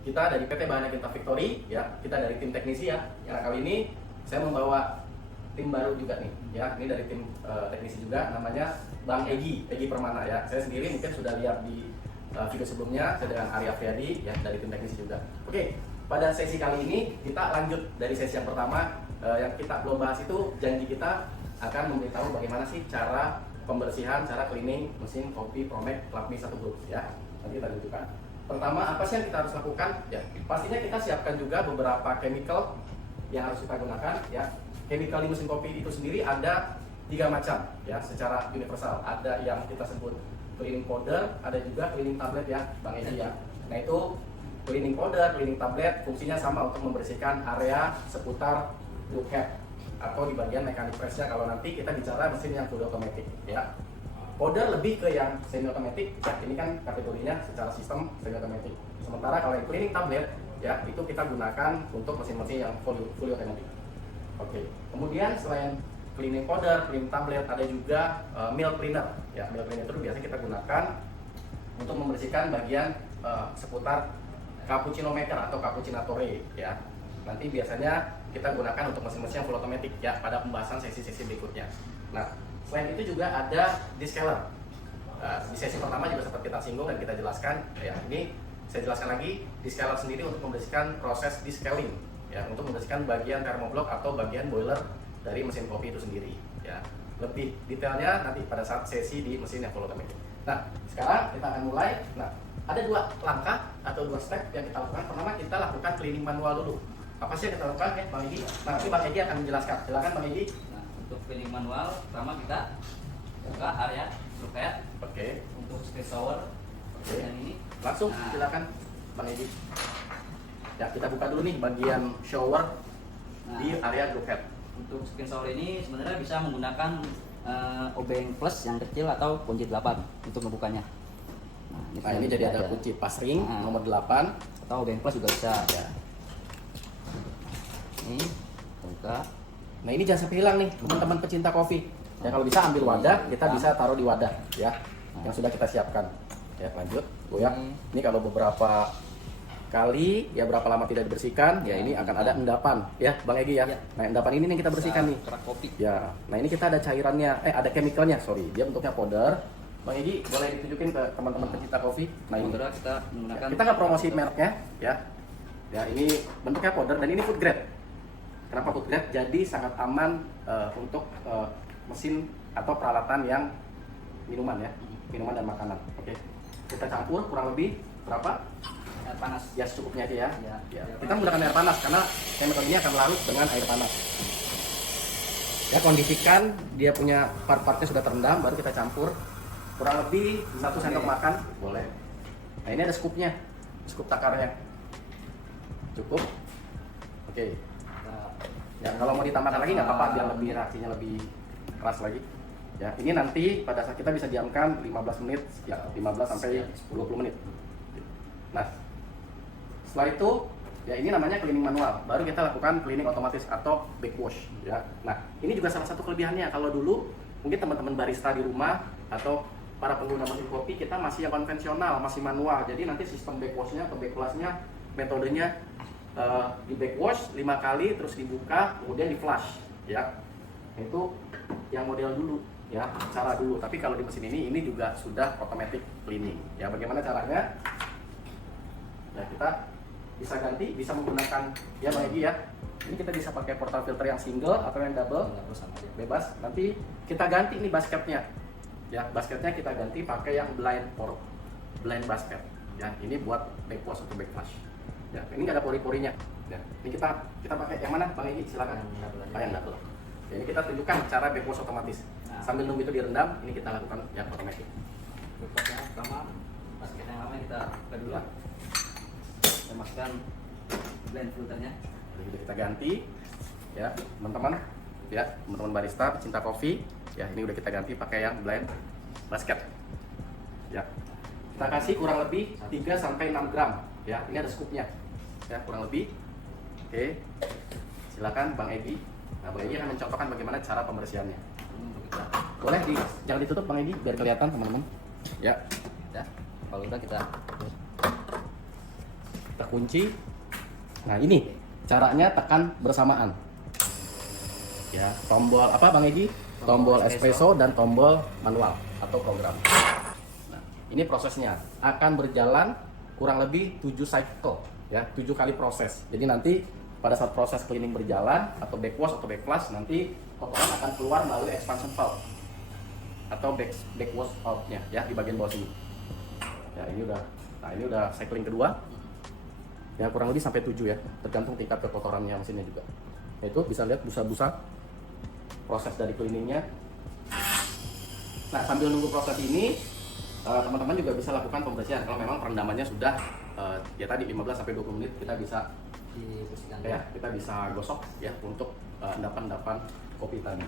kita dari PT Bahan Aginta Victory, ya. Kita dari tim teknisi ya. Karena kali ini saya membawa tim baru juga nih, ya. Ini dari tim teknisi juga, namanya Bang Egy Permana ya. Saya sendiri mungkin sudah lihat di video sebelumnya, saya dengan Arya Friadi ya dari tim teknisi juga. Oke, pada sesi kali ini kita lanjut dari sesi yang pertama. Yang kita belum bahas itu janji kita akan memberitahu bagaimana sih cara pembersihan, cara cleaning mesin kopi Promek Club Me 1 Group ya. Nanti kita tunjukkan. Pertama, apa sih yang kita harus lakukan? Ya, pastinya kita siapkan juga beberapa chemical yang harus kita gunakan ya. Chemical di mesin kopi itu sendiri ada 3 macam ya, secara universal. Ada yang kita sebut cleaning powder, ada juga cleaning tablet ya, Bang Egy ya. Nah, itu cleaning powder, cleaning tablet fungsinya sama untuk membersihkan area seputar loop head atau di bagian mekanik pressnya kalau nanti kita bicara mesin yang full automatic ya. Powder lebih ke yang semi automatic ya, ini kan kategorinya secara sistem semi automatic. Sementara kalau yang cleaning tablet ya, itu kita gunakan untuk mesin-mesin yang fully automatic. Oke. Kemudian selain cleaning powder, cleaning tablet, ada juga milk cleaner ya. Milk cleaner itu biasanya kita gunakan untuk membersihkan bagian seputar cappuccino maker atau cappuccinatore ya. Nanti biasanya kita gunakan untuk mesin-mesin yang full automatic ya, pada pembahasan sesi-sesi berikutnya. Nah, selain itu juga ada descaler. Di sesi pertama juga sempat kita singgung dan kita jelaskan ya. Ini saya jelaskan lagi, descaler sendiri untuk membersihkan proses descaling ya, untuk membersihkan bagian thermoblock atau bagian boiler dari mesin kopi itu sendiri ya. Lebih detailnya nanti pada saat sesi di mesin yang full automatic. Nah, sekarang kita akan mulai. Nah, ada 2 langkah atau 2 step yang kita lakukan. Pertama, kita lakukan cleaning manual dulu. Apa sih yang kita lakukan ya, Bang Egy? Nanti Bang Egy akan menjelaskan. Silakan Bang Egy. Nah, untuk cleaning manual, pertama kita buka area loop head. Oke. Untuk space shower. Oke. Dan ini Langsung silakan Bang Egy. Ya, kita buka dulu nih bagian shower di area loop head. Untuk skin shower ini sebenarnya bisa menggunakan obeng plus yang kecil atau kunci 8 untuk ngebukanya. Nah, ini jadi ada kunci pas ring nomor 8 atau obeng plus juga bisa ya. Ini buka. Nah, ini jangan sampai hilang nih teman-teman pecinta kopi. Ya, kalau bisa ambil wadah, kita bisa taruh di wadah ya, yang sudah kita siapkan. Ya, lanjut. Goyang. Ini kalau beberapa kali ya, berapa lama tidak dibersihkan ya, ini akan ada endapan ya, Bang Egy ya. Nah, endapan ini yang kita bersihkan nih. Kerak kopi. Ya. Nah, ini kita ada cairannya, ada chemicalnya, sorry. Dia bentuknya powder. Bang Egy boleh ditunjukin ke teman-teman pecinta kopi. Nah, ini kita menggunakan kita nggak promosi mereknya ya. Ya, ini bentuknya powder dan ini food grade. Kenapa food grade? Jadi sangat aman untuk mesin atau peralatan yang minuman ya, minuman dan makanan. Oke, kita campur kurang lebih berapa? air panas. Ya, secukupnya aja ya. Ya. Kita menggunakan air panas karena chemical ini akan larut dengan air panas. Ya, kondisikan dia punya part-partnya sudah terendam, baru kita campur kurang lebih 1 sendok makan boleh. Nah, ini ada scoopnya, scoop takarnya. Cukup. Oke. Ya, kalau mau ditambahkan lagi nggak apa-apa, biar lebih reaksinya lebih keras lagi. Ya, ini nanti pada saat kita bisa diamkan 15 menit, ya 15 sampai 20 menit. Nah, setelah itu ya, ini namanya cleaning manual. Baru kita lakukan cleaning otomatis atau backwash ya. Nah, ini juga salah satu kelebihannya. Kalau dulu mungkin teman-teman barista di rumah atau para pengguna mesin kopi, kita masih yang konvensional, masih manual. Jadi nanti sistem backwashnya atau backflushnya, metodenya di backwash 5 kali, terus dibuka, kemudian di flush ya. Itu yang model dulu ya, cara dulu. Tapi kalau di mesin ini juga sudah automatic cleaning ya. Bagaimana caranya? Ya, kita bisa ganti, bisa menggunakan ya, Bang Egy ya. Ini kita bisa pakai portal filter yang single atau yang double, bebas. Nanti kita ganti ini basketnya ya, basketnya kita ganti pakai yang blind basket ya. Ini buat backwash atau backflush ya. Ini nggak ada pori-porinya ya. Ini kita pakai yang mana, Bang Egy? Silakan. Yang double. Ya, ini kita tunjukkan cara backwash otomatis. Sambil nunggu itu direndam, ini kita lakukan yang otomatis. Backwash yang pertama, basket yang lama kita buka dulu. Kita masukkan blend filternya. Jadi kita ganti ya, teman-teman ya, teman-teman barista pecinta kopi ya. Ini udah kita ganti pakai yang blind basket ya. Kita kasih kurang lebih 3 sampai 6 gram ya. Ini ada scoopnya ya, kurang lebih. Oke, silakan Bang Egy. Nah, Bang Egy akan mencontohkan bagaimana cara pembersihannya. Boleh jangan ditutup Bang Egy biar kelihatan teman-teman ya. Ya, kalau udah kita kita kunci. Nah ini caranya tekan bersamaan. Ya, tombol apa Bang Egi? Tombol espresso dan tombol manual atau program. Nah, ini prosesnya akan berjalan kurang lebih 7 cycle ya, 7 kali proses. Jadi nanti pada saat proses cleaning berjalan atau backwash atau backflush, nanti kotoran akan keluar melalui expansion valve atau backwash valve-nya ya di bagian bawah sini. Ya, ini udah cycling kedua. Ya, kurang lebih sampai 7 ya, tergantung tingkat kekotorannya mesinnya juga. Nah, itu bisa lihat busa-busa proses dari cleaningnya. Nah, sambil nunggu proses ini, teman-teman juga bisa lakukan pembersihan. Kalau memang perendamannya sudah ya tadi 15 sampai 20 menit, kita bisa dibersihkan ya, kita bisa gosok ya untuk endapan-endapan kopi tadi.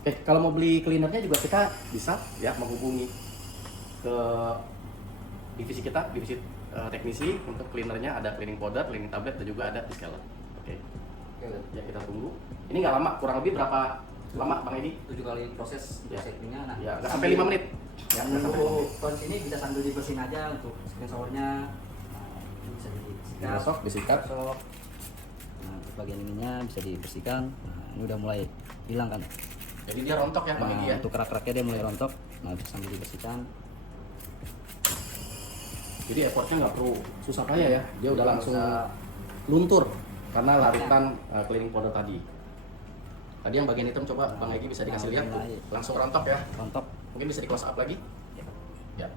Oke, kalau mau beli cleanernya juga kita bisa ya menghubungi ke divisi kita, divisi teknisi. Untuk cleanernya ada cleaning powder, cleaning tablet, dan juga ada descaler. Oke. Ya, kita tunggu. Ini nggak lama, kurang lebih berapa lama Bang Edi? 7 kali proses Ya. settingnya. Nah, Ya, nggak sampai 5 menit. Ya, nggak sampai 5 menit. Kondisi ini bisa sambil dibersihin aja untuk screen showernya. Nah, ini bisa dibersihkan. Digosok, disikat. Gosok. Nah, untuk bagian ininya bisa dibersihkan. Nah, ini udah mulai hilang kan. Jadi dia rontok ya Bang Nah, Edi ya. untuk kerak-keraknya dia mulai rontok. Nah, bisa sambil dibersihkan. Jadi effortnya nggak perlu susah payah ya. Dia udah Nggak langsung usah. luntur karena larutan cleaning powder tadi. Tadi yang bagian hitam coba Bang Egi bisa dikasih lihat tuh. Langsung rontok ya. Rontok. Mungkin bisa di close up lagi. Ya.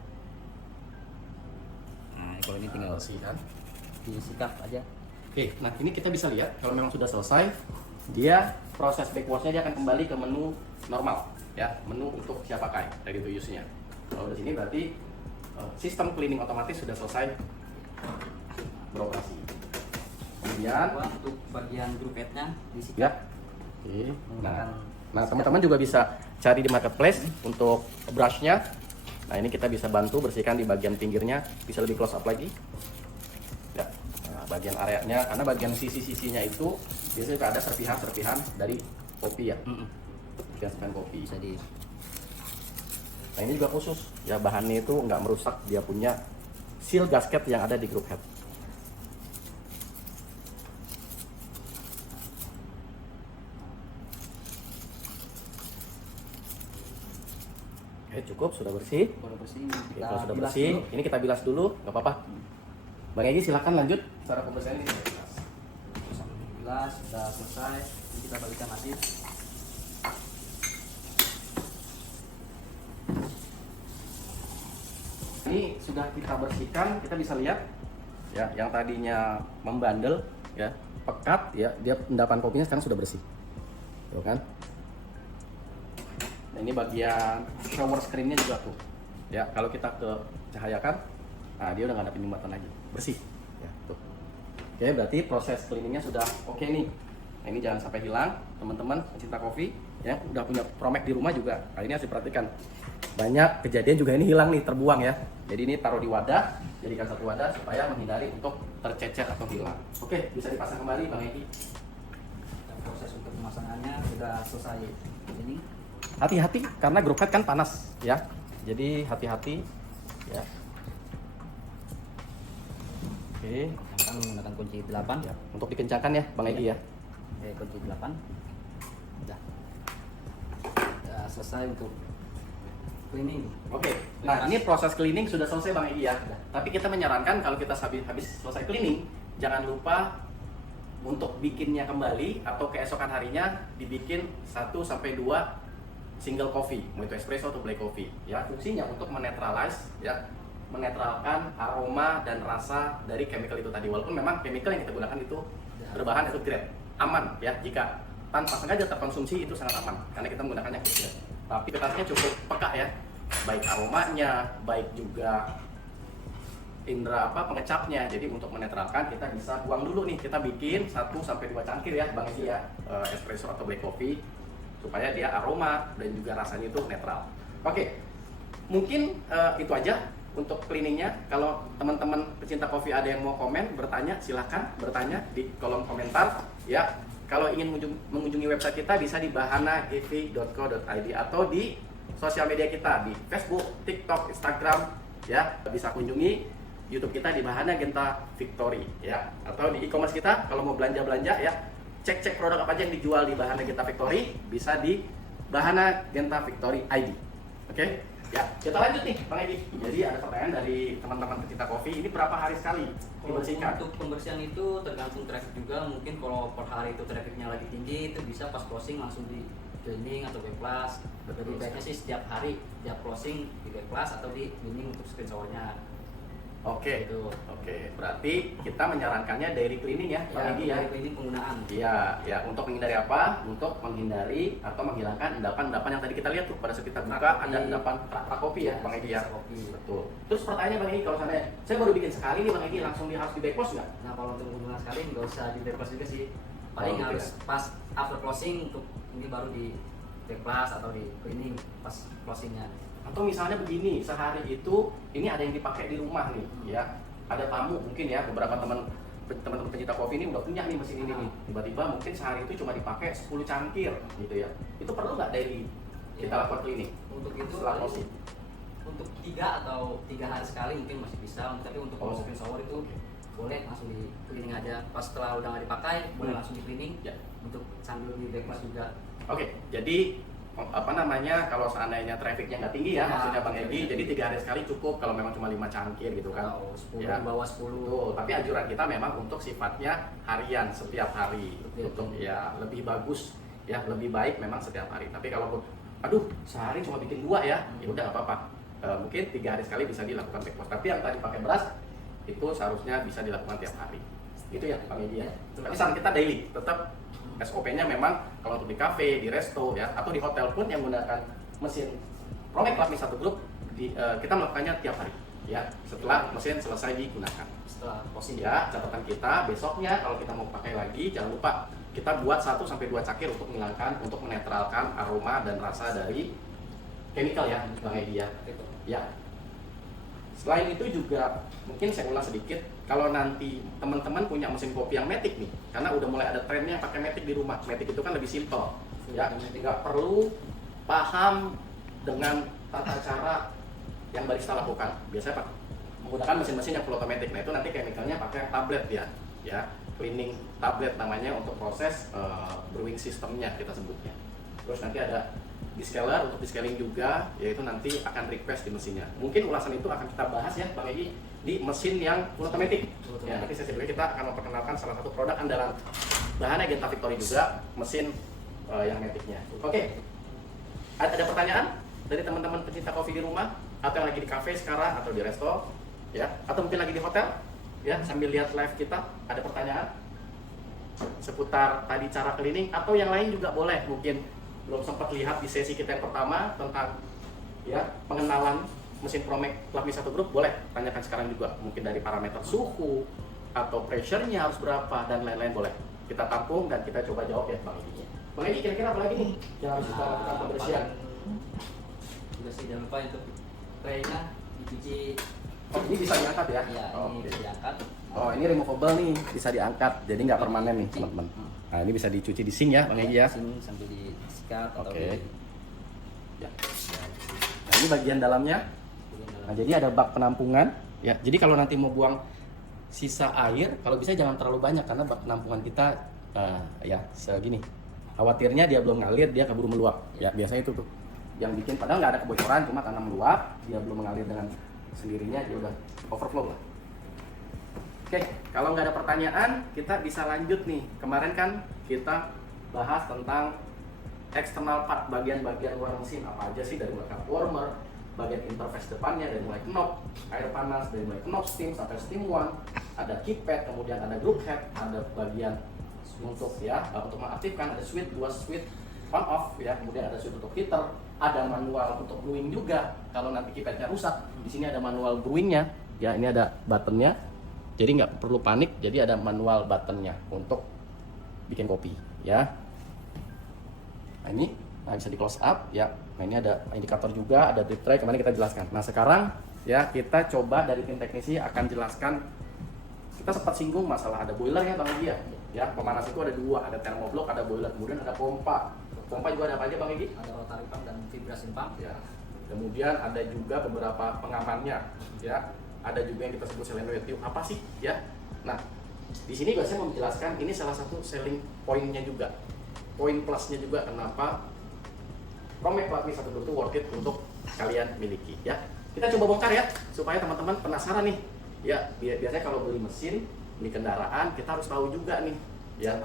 Nah, kalau ini tinggal Bersihkan. disikat aja. Oke, nah ini kita bisa lihat kalau memang sudah selesai, dia proses backwashnya dia akan kembali ke menu normal, ya, menu untuk siap pakai, ready to use-nya. Kalau di sini berarti sistem cleaning otomatis sudah selesai beroperasi. Kemudian, Untuk bagian group head-nya disikat. ya, oke, nah teman-teman juga bisa cari di marketplace untuk brushnya. Nah ini kita bisa bantu bersihkan di bagian pinggirnya, bisa lebih close up lagi. Ya. Nah, bagian areanya, karena bagian sisi-sisinya itu biasanya ada serpihan-serpihan dari kopi ya, serpihan kopi. Bisa di Nah ini juga khusus, ya bahannya itu nggak merusak dia punya seal gasket yang ada di group head. Oke, cukup, sudah bersih. baru bersih. Oke, Kita kalau sudah bilas bersih, dulu. ini kita bilas dulu, nggak apa-apa. Bang Egi silakan lanjut cara pembersihan ini. Terus sambil dibilas, sudah selesai. Ini kita balikan lagi. Ini sudah kita bersihkan, kita bisa lihat ya, yang tadinya membandel ya, pekat ya, dia endapan kopinya sekarang sudah bersih. Tuh kan? Nah, ini bagian shower screen-nya juga tuh. Ya, kalau kita ke cahayakan, nah dia udah nggak ada penyumbatan lagi, bersih. Ya, tuh. Oke, berarti proses cleaningnya sudah oke nih. Nah, ini jangan sampai hilang, teman-teman pencinta kopi ya, udah punya Promek di rumah juga. Nah, ini harus diperhatikan. Banyak kejadian juga ini hilang nih, terbuang ya. Jadi ini taruh di wadah, jadikan satu wadah supaya menghindari untuk tercecer atau hilang. Oke, bisa dipasang kembali Bang Egi. Dan proses untuk pemasangannya sudah selesai. Ini Hati-hati karena group head kan panas ya. Jadi hati-hati ya. Oke, akan menggunakan kunci 8. ya. Untuk dikencangkan ya Bang Egi ya. Oke, kunci 8. Udah. Udah selesai untuk cleaning. Oke, nah ini proses cleaning sudah selesai Bang Egi ya. Tapi kita menyarankan kalau kita habis selesai cleaning, jangan lupa untuk bikinnya kembali atau keesokan harinya dibikin 1-2 single coffee, mau itu espresso atau black coffee. Ya, fungsinya untuk menetralize ya, menetralkan aroma dan rasa dari chemical itu tadi. Walaupun memang chemical yang kita gunakan itu berbahan food grade, aman ya, jika tanpa sengaja terkonsumsi itu sangat aman karena kita menggunakannya food grade. Tapi kualitasnya cukup peka ya, baik aromanya, baik juga indera pengecapnya. Jadi untuk menetralkan kita bisa buang dulu nih, kita bikin 1-2 cangkir ya Bang Egi ya, espresso atau black coffee supaya dia aroma dan juga rasanya itu netral. Oke, mungkin itu aja untuk cleaningnya. Kalau teman-teman pecinta kopi ada yang mau komen, bertanya, silahkan bertanya di kolom komentar ya. Kalau ingin mengunjungi website kita bisa di bahanaev.co.id atau di sosial media kita di Facebook, TikTok, Instagram ya, bisa kunjungi. YouTube kita di Bahana Genta Victory ya, atau di e-commerce kita kalau mau belanja ya, cek produk apa aja yang dijual di Bahana Genta Victory bisa di Bahana Genta Victory ID. Oke? Ya, kita lanjut nih Bang Edi. Jadi ada pertanyaan dari teman-teman pecinta kopi, ini berapa hari sekali dibersihkan? Untuk pembersihan itu tergantung traffic juga. Mungkin kalau per hari itu trafficnya lagi tinggi, itu bisa pas closing langsung di cleaning atau backflash. Jadi baiknya sih setiap hari, setiap closing di backflash atau di cleaning untuk screen showernya. Oke, Gitu. oke. Berarti kita menyarankannya daily cleaning ya, Bang Edi ya. Dari cleaning penggunaan. Iya, ya. Untuk menghindari apa? Untuk menghindari atau menghilangkan endapan-endapan yang tadi kita lihat tuh pada saat kita buka ada endapan kopi ya, Bang Edi ya. Kopi. Betul. Terus pertanyaannya Bang Edi, kalau saya baru bikin sekali nih Bang Edi, langsung harus di backpost nggak? Nah kalau untuk penggunaan sekali nggak usah di backflash juga sih. Paling gitu harus pas after closing untuk ini baru di backflash atau di cleaning pas closingnya. Atau misalnya begini, sehari itu ini ada yang dipakai di rumah nih, ya. Ada tamu mungkin ya, beberapa teman-teman pencinta kopi ini udah punya nih mesin ini nih. Tiba-tiba mungkin sehari itu cuma dipakai 10 cangkir gitu ya. Itu perlu nggak daily kita lakukan cleaning? Untuk itu Setelah closing. untuk 3 hari sekali mungkin masih bisa, tapi untuk kalau screen shower itu boleh langsung di cleaning aja. Pas setelah udah nggak dipakai boleh langsung di cleaning Ya. untuk sambil di backflash juga. Oke, jadi apa namanya, kalau seandainya trafficnya nggak tinggi ya, Ya, maksudnya Bang ya, Edi, ya. jadi 3 hari sekali cukup kalau memang cuma 5 cangkir gitu kan. Atau 10 Ya. di bawah 10. Betul, tapi anjuran kita memang untuk sifatnya harian, setiap hari. Betul. Untuk ya lebih bagus, ya lebih baik memang setiap hari. Tapi kalau aduh sehari cuma bikin 2 ya, ya udah nggak apa-apa. Mungkin 3 hari sekali bisa dilakukan backwash. Tapi yang tadi pakai beras itu seharusnya bisa dilakukan tiap hari. Itu ya Bang Edi ya. Tapi saran kita daily, tetap SOP-nya memang kalau untuk di kafe, di resto ya, atau di hotel pun yang menggunakan mesin Promek Club satu grup kita melakukannya tiap hari ya, setelah mesin selesai digunakan. Setelah closing Ya, catatan kita besoknya kalau kita mau pakai lagi jangan lupa kita buat 1-2 cangkir untuk menghilangkan, untuk menetralkan aroma dan rasa dari chemical ya Bang Edi ya. Itu. Ya. Selain itu juga mungkin saya ulang sedikit, kalau nanti teman-teman punya mesin kopi yang matic nih, karena udah mulai ada trennya pakai matic di rumah. Matic itu kan lebih simple, ya, nggak perlu paham dengan tata cara yang barista lakukan. Biasanya Pak menggunakan mesin-mesin yang full automatic. Nah itu nanti chemicalnya pakai tablet ya, cleaning tablet namanya untuk proses brewing systemnya kita sebutnya. Terus nanti ada descaler, untuk descaling juga, yaitu nanti akan request di mesinnya. Mungkin ulasan itu akan kita bahas ya Bang Edi di mesin yang full automatic. Ya, nanti sesi berikutnya kita akan memperkenalkan salah satu produk andalan Bahana Genta Victory juga, mesin yang maticnya. Oke. Ada pertanyaan dari teman-teman pecinta kopi di rumah, atau yang lagi di cafe sekarang, atau di resto, ya, atau mungkin lagi di hotel, ya, sambil lihat live kita, ada pertanyaan seputar tadi cara cleaning, atau yang lain juga boleh, mungkin belum sempat lihat di sesi kita yang pertama tentang ya pengenalan mesin Promek Club satu grup, boleh tanyakan sekarang juga, mungkin dari parameter suhu atau pressure-nya harus berapa dan lain-lain, boleh kita tampung dan kita coba jawab ya Bang Edi. Bang Edi, kira-kira apa lagi nih yang harus kita lakukan pembersihan? Juga sih jangan lupa untuk tray-nya dicuci. Oh, ini bisa diangkat ya? Ya, ini bisa diangkat. Oh, ini removable nih, bisa diangkat, jadi nggak permanen nih teman-teman. Nah, ini bisa dicuci di sink ya Bang Edi ya? Sini sambil disikat atau Oke. di Ya. Nah, ini bagian dalamnya. Nah, jadi ada bak penampungan. Ya, jadi kalau nanti mau buang sisa air, kalau bisa jangan terlalu banyak karena bak penampungan kita ya segini. Khawatirnya dia belum ngalir, dia keburu meluap. Ya, biasanya itu tuh yang bikin, padahal nggak ada kebocoran, cuma karena meluap, dia belum mengalir dengan sendirinya, dia udah overflow lah. Oke, kalau nggak ada pertanyaan, kita bisa lanjut nih. Kemarin kan kita bahas tentang external part, bagian-bagian luar mesin apa aja sih, dari mulai cup warmer, bagian interface depannya, dari mulai knob air panas, dari mulai knob steam sampai steam one, ada keypad, kemudian ada group head, ada bagian untuk ya untuk mengaktifkan, ada switch, 2 switch on off ya, kemudian ada switch untuk heater, ada manual untuk brewing juga. Kalau nanti keypadnya rusak, di sini ada manual brewingnya ya, ini ada buttonnya, jadi nggak perlu panik, jadi ada manual buttonnya untuk bikin kopi ya. Nah ini bisa di close up ya. Nah ini ada indikator juga, ada drip tray, kemarin kita jelaskan. Nah sekarang ya kita coba dari tim teknisi akan jelaskan. Kita sempat singgung masalah ada boiler ya Bang Edi ya. Ya, pemanas itu ada 2, ada thermoblok, ada boiler, kemudian ada pompa. Pompa juga ada apa aja Bang Edi? ada rotary pump dan vibrasi pump. Ya. Kemudian ada juga beberapa pengamannya ya. ada juga yang kita sebut solenoid tube. Apa sih ya? Nah, di sini saya mau menjelaskan ini salah satu selling point-nya juga, poin plusnya juga kenapa Promek Lakmi 122 itu worth it untuk kalian miliki ya. Kita coba bongkar ya supaya teman-teman penasaran nih ya. Biasanya kalau beli mesin, beli kendaraan, kita harus tahu juga nih ya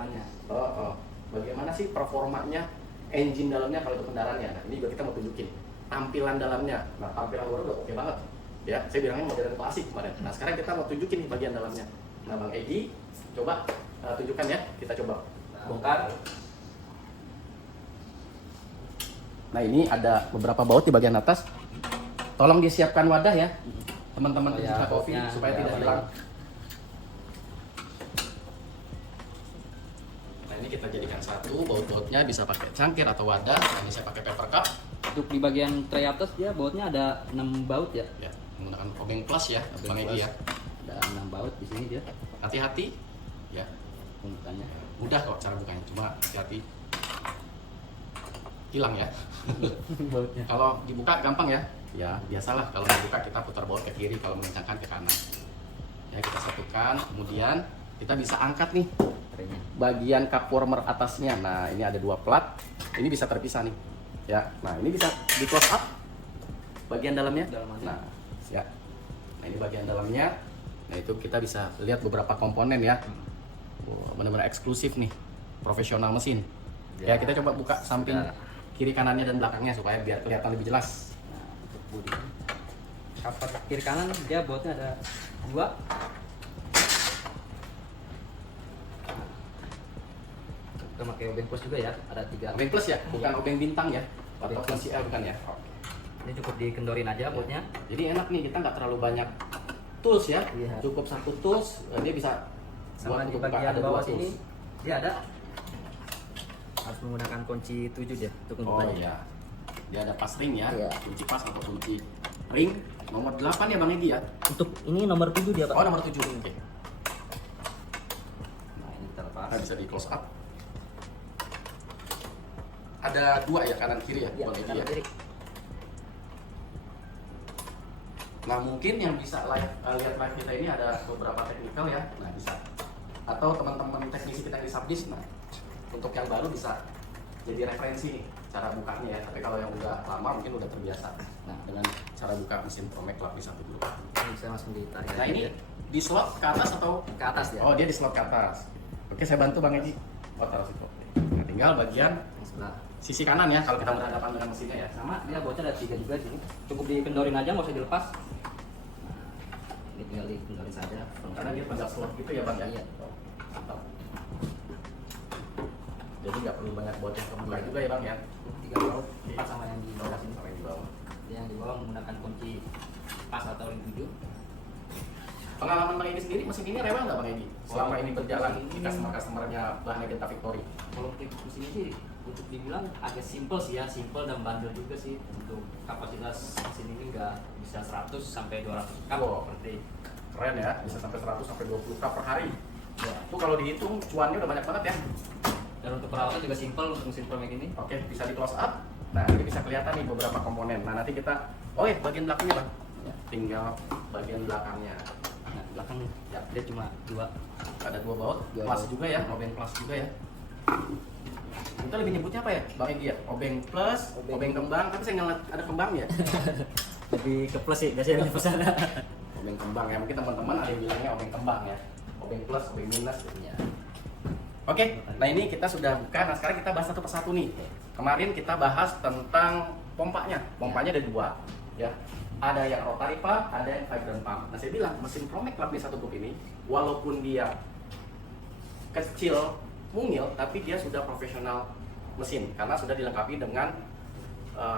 bagaimana sih performanya engine dalamnya kalau itu kendaraannya. Nah, ini juga kita mau tunjukin tampilan dalamnya. Nah, tampilan luar udah oke banget ya, saya bilangnya modern klasik kemarin. Nah, sekarang kita mau tunjukin nih bagian dalamnya. Nah, Bang Egi coba tunjukkan ya, kita coba bongkar. Nah, ini ada beberapa baut di bagian atas. Tolong disiapkan wadah ya, teman-teman pecinta kopi supaya tidak hilang. Nah, ini kita jadikan satu, baut-bautnya bisa pakai cangkir atau wadah. Nah, ini saya pakai paper cup. Untuk di bagian tray atas dia bautnya ada 6 baut ya. Ya, menggunakan obeng plus ya, Bang Egi ya. Ada 6 baut di sini dia. Hati-hati ya. Pembukaannya. Mudah kok cara bukanya, cuma hati-hati hilang ya. Bautnya. Kalau dibuka gampang ya. Ya, biasalah kalau dibuka kita putar baut ke kiri, kalau mengencangkan ke kanan. Ya, kita satukan, kemudian kita bisa angkat nih Traynya. bagian cup warmer atasnya. Nah, ini ada 2 plat. Ini bisa terpisah nih. Ya. Nah, ini bisa di close up bagian dalamnya. Nah, ya. Nah, ini bagian dalamnya. Nah, itu kita bisa lihat beberapa komponen ya. Wah, benar-benar eksklusif nih. Profesional mesin. Ya, kita coba buka samping kiri kanannya dan belakangnya supaya biar kelihatan lebih jelas. Nah, untuk bodi. Cover kiri kanan dia bautnya ada 2. Kita pakai obeng plus juga ya, ada 3. Obeng plus ya, bukan obeng bintang ya. Atau LCL bukan ya. Ini cukup dikendorin aja bautnya. Jadi enak nih, kita nggak terlalu banyak tools ya. Iya. Cukup satu tools, dia bisa Sama di untuk buka. bagian Ada bawah 2 sini tools. dia ada, harus menggunakan kunci 7 dia untuk Oh membukanya. iya. Dia ada pas ring ya, Iya. kunci pas atau kunci ring. Nomor 8 ya Bang Egi ya. Untuk ini nomor 7 dia, Pak. Oh, nomor 7. Oke. Nah, ini terlepas. Nah, bisa di close up. Ada 2 ya, kanan kiri ya, Iya, Bang Egi kanan ya. kiri. Nah, mungkin yang bisa lihat live kita ini ada beberapa teknikal ya. Nah, bisa. Atau teman-teman teknisi kita di Subdis, nah untuk yang baru bisa jadi referensi nih cara bukanya ya. Tapi kalau yang udah lama mungkin udah terbiasa. Nah, dengan cara buka mesin Promek Lakmi 122. Ini bisa langsung ditarik. Nah, aja ini dia. di slot ke atas atau ke atas ya. Oh, dia di slot ke atas. Oke, saya bantu Bang Egi. Oh, taruh situ. Nah, tinggal bagian Yang sebelah. sisi kanan ya kalau kita berhadapan dengan mesinnya ya. Sama dia bautnya ada 3 juga di sini. Cukup dikendorin aja, nggak usah dilepas. Nah, ini tinggal dikendorin saja. Karena dia pada slot gitu ya Bang ya. Iya. Mantap. Jadi nggak perlu banyak baut yang kebuka juga ya Bang ya. 3 baut, 4 sama yang di bawah sini. Sama yang di bawah. Yang di bawah menggunakan kunci pas atau ring 7. Pengalaman Bang Egi sendiri mesin ini rewel nggak Bang Egi? Selama ini berjalan di Ini- customer-customernya Bahan Agenta Victory. Kalau untuk mesin ini sih untuk dibilang agak simple sih ya, simple dan bandel juga sih. Untuk kapasitas mesin ini nggak bisa 100 sampai 200 cup Wow. per day. Keren ya, bisa sampai 100 sampai 20 cup per hari. Ya. Itu kalau dihitung cuannya udah banyak banget ya. Dan untuk perawatan juga simple untuk mesin Promek ini. Oke, bisa di close up. Nah, ini bisa kelihatan nih beberapa komponen. Nah, nanti kita ya bagian belakangnya Bang. Ya. Tinggal bagian belakangnya. Nah, belakang ya, dia cuma 2. Ada 2 baut, Dua plus baut. juga ya, obeng plus juga ya. Kita lebih nyebutnya apa ya, Bang Egi ya? Obeng plus, obeng kembang, tapi saya ngeliat ada kembangnya. Lebih ke plus sih biasanya di sana. Obeng kembang ya, mungkin teman-teman ada yang bilangnya obeng kembang ya. Obeng plus, obeng minus gitu ya. Oke, nah ini kita sudah buka. Nah sekarang kita bahas satu persatu nih. Kemarin kita bahas tentang pompanya. Pompanya ada 2 ya. Ada yang rotary pump, ada yang vibrant pump. Nah saya bilang mesin Promek Lakmi 122 ini walaupun dia kecil, mungil, tapi dia sudah profesional mesin karena sudah dilengkapi dengan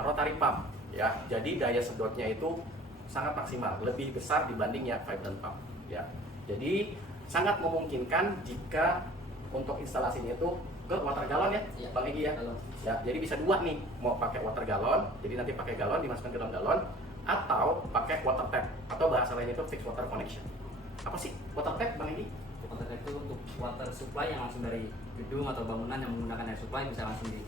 rotary pump ya. Jadi daya sedotnya itu sangat maksimal, lebih besar dibanding yang vibrant pump ya. Jadi sangat memungkinkan jika untuk instalasinya itu ke water galon ya, Ya. Bang Egi ya. Galon. Ya, jadi bisa 2 nih, mau pakai water galon, jadi nanti pakai galon dimasukkan ke dalam galon, atau pakai water tap, atau bahasa lainnya itu fixed water connection. Apa sih water tap, Bang Egi? Water tap itu untuk water supply yang langsung dari gedung atau bangunan yang menggunakan air supply bisa langsung di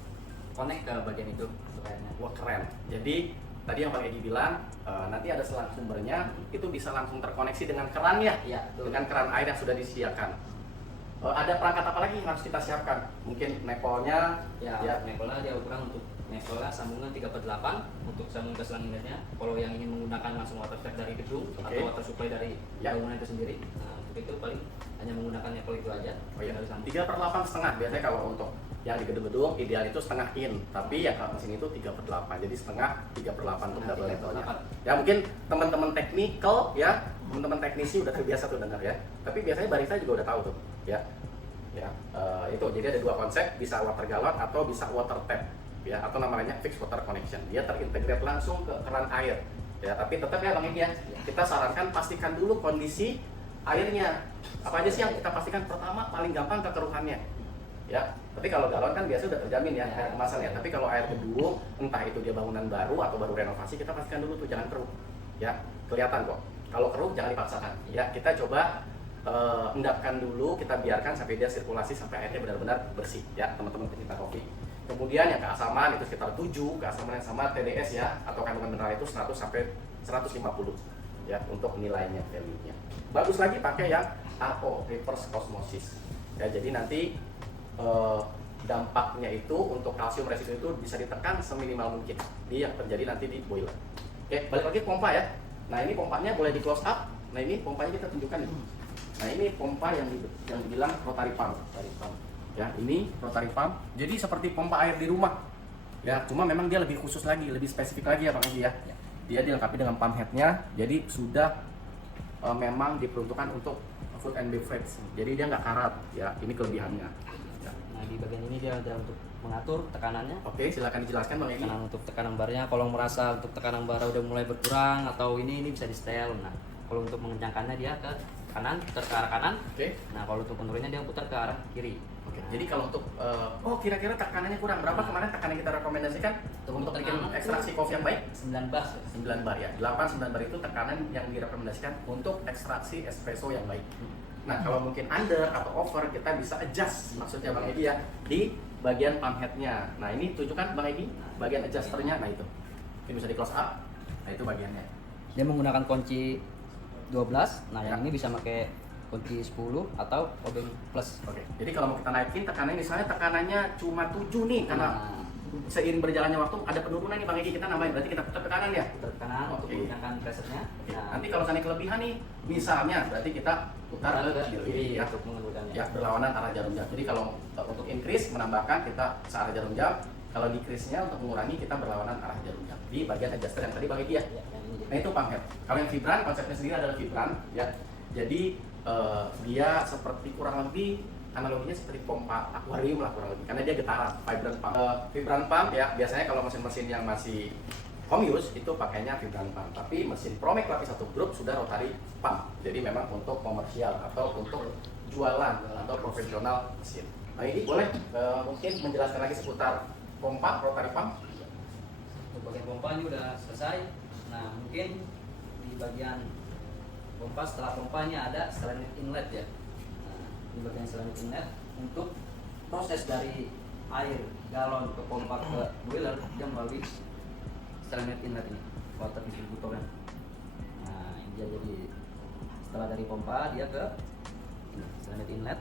connect ke bagian itu supaya Wah keren. Jadi tadi yang Bang Egi bilang nanti ada selang sumbernya itu bisa langsung terkoneksi dengan keran ya, Iya, betul. dengan keran air yang sudah disediakan. Ada perangkat apa lagi yang harus kita siapkan? Mungkin nepolnya, Ya, nepolnya dia ukuran untuk nepolnya sambungan 3/8 untuk sambung ke selang inletnya. Kalau yang ingin menggunakan langsung water tap dari gedung Oke. atau water supply dari Ya. bangunan itu sendiri, nah untuk itu paling hanya menggunakan nepol itu aja. Oh iya, Dari sambung. 3/8 setengah. Biasanya kalau untuk yang di gedung-gedung ideal itu setengah in, tapi ya kalau mesin itu 3/8. Jadi setengah 3/8 untuk double netolnya. 3/8. Ya mungkin teman-teman teknikal ya, teman-teman teknisi udah terbiasa tuh dengar ya. Tapi biasanya barista juga udah tahu tuh ya. Ya, itu jadi ada dua konsep, bisa water galon atau bisa water tap ya, atau namanya fixed water connection. Dia terintegrate langsung ke keran air. Ya, tapi tetap ya Bang Egi ya, kita sarankan pastikan dulu kondisi airnya. Apa aja sih yang kita pastikan? Pertama paling gampang kekeruhannya. Ya, tapi kalau galon kan biasa udah terjamin ya, Ya. air kemasan ya. Tapi kalau air gedung, entah itu dia bangunan baru atau baru renovasi, kita pastikan dulu tuh jangan keruh. Ya, kelihatan kok. Kalau keruh jangan dipaksakan. Ya, kita coba endapkan dulu, kita biarkan sampai dia sirkulasi sampai airnya benar-benar bersih ya, teman-teman pecinta kopi. Kemudian yang keasaman itu sekitar 7, keasaman yang sama TDS ya, atau kandungan mineral itu 100 sampai 150 ya untuk nilainya, value-nya. Bagus lagi pakai yang RO, reverse osmosis. Ya, jadi nanti dampaknya itu untuk kalsium residu itu bisa ditekan seminimal mungkin. Ini yang terjadi nanti di boiler. Oke, balik lagi pompa ya. Nah, ini pompanya boleh di close up. Nah, ini pompanya kita tunjukkan nih. Nah, ini pompa yang dibilang rotary pump. Ya, ini rotary pump. Jadi seperti pompa air di rumah. Ya, cuma memang dia lebih khusus lagi, lebih spesifik lagi ya Bang Egi ya. Dia dilengkapi dengan pump headnya. Jadi sudah memang diperuntukkan untuk food and beverage. Jadi dia nggak karat ya. Ini kelebihannya. Ya. Nah, di bagian ini dia ada untuk mengatur tekanannya. Oke, silakan dijelaskan Bang Egi. Untuk tekanan barnya, kalau merasa untuk tekanan bara udah mulai berkurang atau ini bisa di setel. Nah, kalau untuk mengencangkannya dia ke kanan, putar ke arah kanan. Oke. Nah, kalau untuk menurunnya dia putar ke arah kiri. Oke. Jadi kalau untuk kira-kira tekanannya kurang berapa kemarin tekanan yang kita rekomendasikan untuk bikin tekanan ekstraksi kopi yang baik? 9 bar. 9 bar ya. 8-9 bar itu tekanan yang direkomendasikan untuk ekstraksi espresso yang baik. Nah, kalau mungkin under atau over kita bisa adjust maksudnya Bang Egi ya di bagian pump headnya. Nah, ini tunjukkan Bang Egi bagian adjusternya. Nah, itu. Ini bisa di close up. Nah, itu bagiannya. Dia menggunakan kunci 12. Nah, Ya. yang ini bisa pakai kunci 10 atau obeng plus. Oke. Jadi kalau mau kita naikin tekanannya misalnya tekanannya cuma 7 nih karena Nah, seiring berjalannya waktu ada penurunan nih Bang Egi, kita nambahin berarti kita putar tekanan ya. putar kanan untuk Oke. menggunakan presetnya. Oke. Nah, Nanti kalau misalnya kelebihan nih, misalnya berarti kita putar putar ke ke kiri kiri ya. untuk mengeluarkannya. Ya, berlawanan arah jarum jam. Jadi kalau untuk increase menambahkan kita searah jarum jam, kalau decrease-nya untuk mengurangi kita berlawanan arah jarum jam. Di bagian adjuster yang tadi Bang Egi ya. Ya, yang ini Nah, itu pump head. Kalau yang vibran konsepnya sendiri adalah vibran ya. Jadi dia seperti kurang lebih analoginya seperti pompa akuarium lah kurang lebih karena dia getaran vibran pump. Vibran pump ya biasanya kalau mesin-mesin yang masih home use itu pakainya vibran pump, tapi mesin Promek lapis 1 grup sudah rotary pump. Jadi memang untuk komersial atau untuk jualan atau profesional mesin. Nah, ini boleh mungkin menjelaskan lagi seputar pompa rotary pump. Untuk bagian pompa ini udah selesai. Nah, mungkin di bagian pompa setelah pompanya ada ceramic inlet ya. Nah, di bagian ceramic inlet untuk proses dari air galon ke pompa ke boiler dia melalui ceramic inlet ini, water distributor kan. Nah, ini dia jadi setelah dari pompa dia ke ceramic inlet.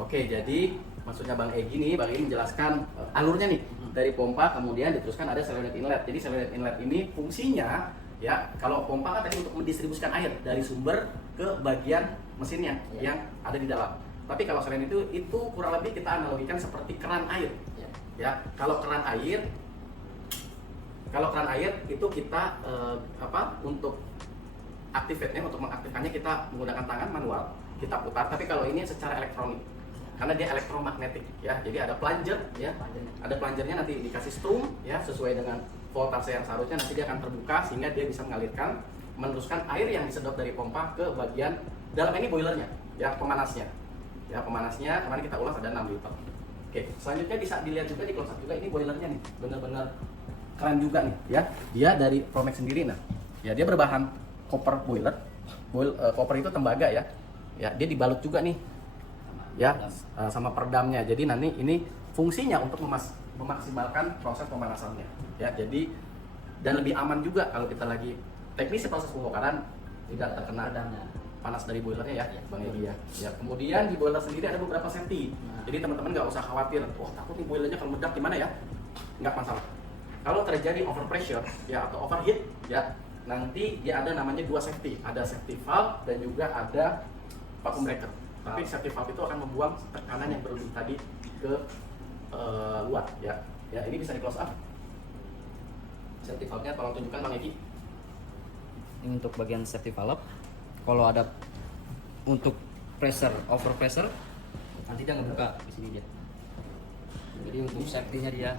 Oke, jadi maksudnya Bang Egi nih, Bang Egi menjelaskan alurnya nih dari pompa kemudian diteruskan ada solenoid inlet. Jadi solenoid inlet ini fungsinya ya, kalau pompa kan tadi untuk mendistribusikan air dari sumber ke bagian mesinnya Ya. yang ada di dalam. Tapi kalau solenoid itu kurang lebih kita analogikan seperti keran air. Ya. Ya, kalau keran air itu kita untuk activate-nya, untuk mengaktifkannya kita menggunakan tangan manual, kita putar. Tapi kalau ini secara elektronik karena dia elektromagnetik ya, jadi ada plunger ya, ada plungernya nanti dikasih strum ya sesuai dengan voltase yang seharusnya, nanti dia akan terbuka sehingga dia bisa mengalirkan meneruskan air yang disedot dari pompa ke bagian dalam ini boilernya ya, pemanasnya kemarin kita ulas ada 6 liter. Oke, selanjutnya bisa dilihat juga di close up juga, ini boilernya nih benar-benar keren juga nih ya, dia dari Promek sendiri. Nah ya, dia berbahan copper boiler. Copper itu tembaga ya, dia dibalut juga nih ya sama peredamnya. Jadi nanti ini fungsinya untuk memaksimalkan proses pemanasannya ya. Jadi dan lebih aman juga kalau kita lagi teknis proses pembongkaran tidak terkena redamnya. panas dari boilernya ya, Iya. Bang Egi ya. Ya, kemudian di boiler sendiri ada beberapa safety. Nah. Jadi teman-teman nggak usah khawatir, wah takut nih boilernya kalau meledak gimana ya? Nggak masalah. Kalau terjadi overpressure ya atau overheat ya, nanti dia ada namanya dua safety, ada safety valve dan juga ada vacuum breaker. Tapi safety valve itu akan membuang tekanan yang berlebih tadi ke luar ya. Ya ini bisa di close up. Safety valve-nya tolong tunjukkan Bang Egi. Ini untuk bagian safety valve. Kalau ada untuk pressure, over pressure, nanti dia ngebuka di sini dia. Jadi untuk safety-nya dia.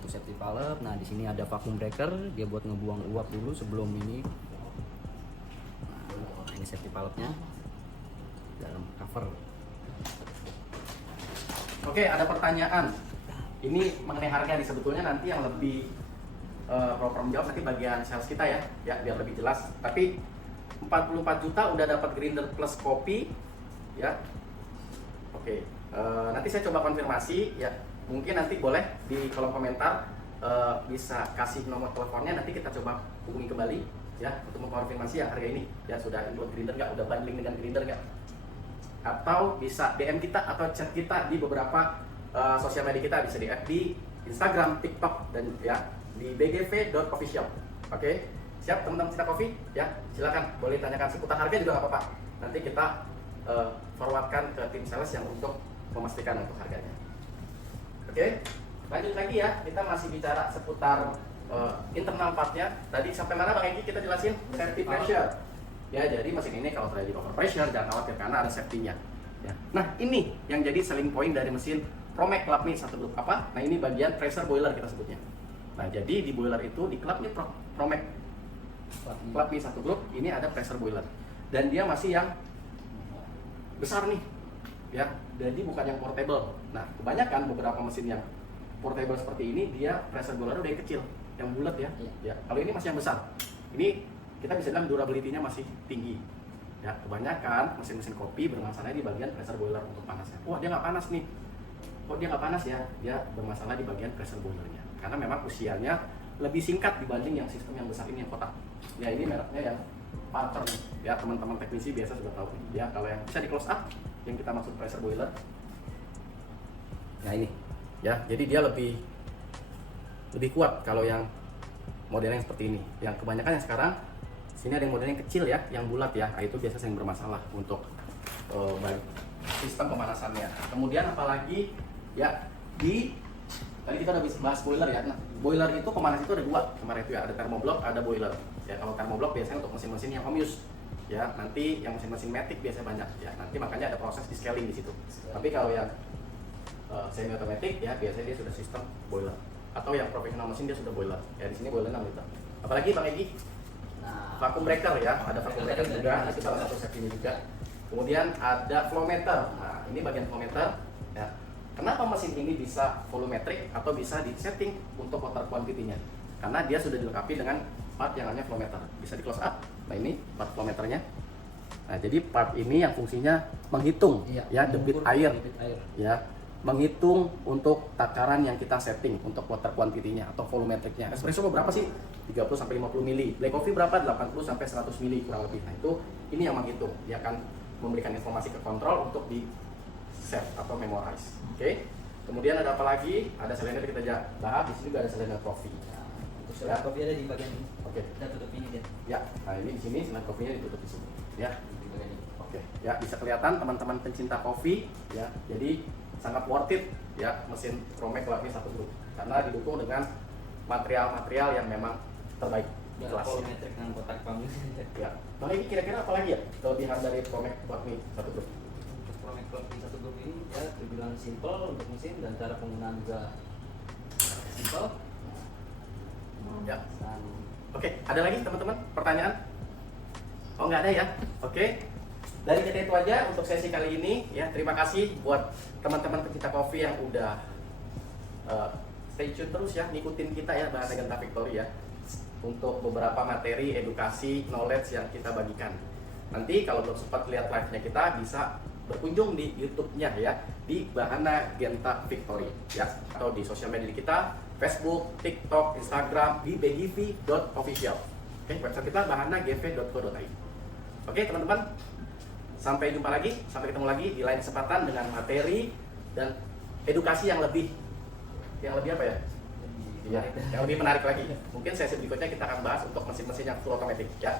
Untuk safety valve, nah di sini ada vacuum breaker, dia buat ngebuang uap dulu sebelum ini. Nah, ini safety valve-nya dalam cover. Oke, ada pertanyaan. Ini mengenai harga nih, sebetulnya nanti yang lebih proper menjawab nanti bagian sales kita ya, biar lebih jelas. Tapi 44 juta udah dapat grinder plus kopi ya. Oke, nanti saya coba konfirmasi ya. Mungkin nanti boleh di kolom komentar bisa kasih nomor teleponnya, nanti kita coba hubungi kembali ya untuk mengkonfirmasi ya harga ini ya sudah include grinder nggak, udah bundling dengan grinder nggak, atau bisa DM kita atau chat kita di beberapa sosial media kita, bisa di FB, Instagram, TikTok, dan ya di bgv.official. Oke, siap teman-teman Cinta Coffee ya, silakan boleh tanyakan seputar harga juga nggak apa-apa, nanti kita forwardkan ke tim sales yang untuk memastikan untuk harganya. Oke, lanjut lagi ya, kita masih bicara seputar internal partnya. Tadi sampai mana Bang Egi kita jelasin? Safety pressure ya, jadi mesin ini kalau terjadi over pressure jangan khawatir karena ada safety-nya ya. Nah ini yang jadi selling point dari mesin Promek Club Me 1 Group apa? Nah ini bagian pressure boiler kita sebutnya. Nah jadi di boiler itu di Club Me Promek Club Me 1 Group ini ada pressure boiler dan dia masih yang besar nih ya, jadi bukan yang portable. Nah kebanyakan beberapa mesin yang portable seperti ini dia pressure boiler udah yang kecil, yang bulat ya. Ya kalau ini masih yang besar, ini kita bisa bilang durability-nya masih tinggi ya. Kebanyakan mesin-mesin kopi bermasalah di bagian pressure boiler untuk panasnya. Wah dia nggak panas nih, kok dia nggak panas ya, dia bermasalah di bagian pressure boilernya karena memang usianya lebih singkat dibanding yang sistem yang besar ini yang kotak ya. Ini mereknya yang Parker nih ya, teman-teman teknisi biasa sudah tahu ya. Kalau yang bisa di close up yang kita maksud pressure boiler nah ini ya, jadi dia lebih kuat kalau yang modelnya yang seperti ini. Yang kebanyakan yang sekarang sini ada yang modelnya yang kecil ya, yang bulat ya. Nah, itu biasa yang bermasalah untuk sistem pemanasannya. Kemudian apalagi ya, tadi kita udah bahas boiler ya. Nah, boiler itu pemanas itu ada dua kemarin itu ya, ada thermoblock, ada boiler. Ya kalau thermoblock biasanya untuk mesin-mesin yang home use. Ya, nanti yang mesin-mesin matic biasanya banyak ya. Nanti makanya ada proses di scaling di situ. Tapi kalau yang semi automatic ya biasanya dia sudah sistem boiler. Atau yang professional mesin dia sudah boiler. Ya di sini boiler 6 liter. Apalagi Bang Egi? Nah, Vacuum breaker ya, ada vacuum breaker juga, itu salah satu safety juga. Kemudian ada flow meter. Nah, ini bagian flow meter ya. Kenapa mesin ini bisa volumetric atau bisa di setting untuk water quantity-nya? Karena dia sudah dilengkapi dengan part yang namanya flow meter. Bisa di close up. Nah, ini part flow meternya. Nah, jadi part ini yang fungsinya menghitung ya debit air. Ya, menghitung untuk takaran yang kita setting untuk water quantity-nya atau volumetricnya. Espresso berapa sih? 30 sampai 50 mili. Black coffee berapa? 80 sampai 100 mili kurang lebih. Nah, itu ini yang menghitung. Dia akan memberikan informasi ke kontrol untuk di set atau memorize. Oke. Kemudian ada apa lagi? Ada silinder kita bahas. Di sini juga ada silinder coffee. untuk silinder kopi ada di bagian ini. Oke. Kita tutup ini dia. Ya. Nah, ini di sini silinder kopinya ditutup di sini. Ya. Di bagian ini. Oke. Ya, bisa kelihatan teman-teman pencinta kopi ya. Jadi sangat worth it ya mesin Promek Club Me 1 Group karena didukung dengan material-material yang memang terbaik di kelas. Volumetric dengan kotak pamit. Ya. Bang Egi kira-kira apa lagi ya kelebihan dari Promek Club Me 1 Group? Promek Club Me 1 Group ini ya terbilang simple untuk mesin dan cara penggunaan juga simple. Ya. Dan Oke, ada lagi teman-teman pertanyaan? Oh nggak ada ya? Oke. Dari kita itu aja untuk sesi kali ini ya. Terima kasih buat teman-teman pencinta kopi yang udah stay tune terus ya, ngikutin kita ya Bahana Genta Victory ya untuk beberapa materi edukasi knowledge yang kita bagikan. Nanti kalau belum sempat lihat live-nya kita bisa berkunjung di YouTube-nya ya di Bahana Genta Victory ya, atau di sosial media kita Facebook, TikTok, Instagram di begiv.official. Oke, website kita bahanagv.co.id. Oke teman-teman, sampai jumpa lagi, sampai ketemu lagi di lain kesempatan dengan materi dan edukasi yang lebih apa ya? Iya, yang lebih menarik lagi. Mungkin sesi berikutnya kita akan bahas untuk mesin-mesin yang full automatic ya.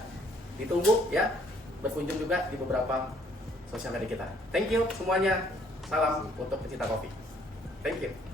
Ditunggu ya, berkunjung juga di beberapa sosial media kita. Thank you semuanya. Salam untuk pecinta kopi. Thank you.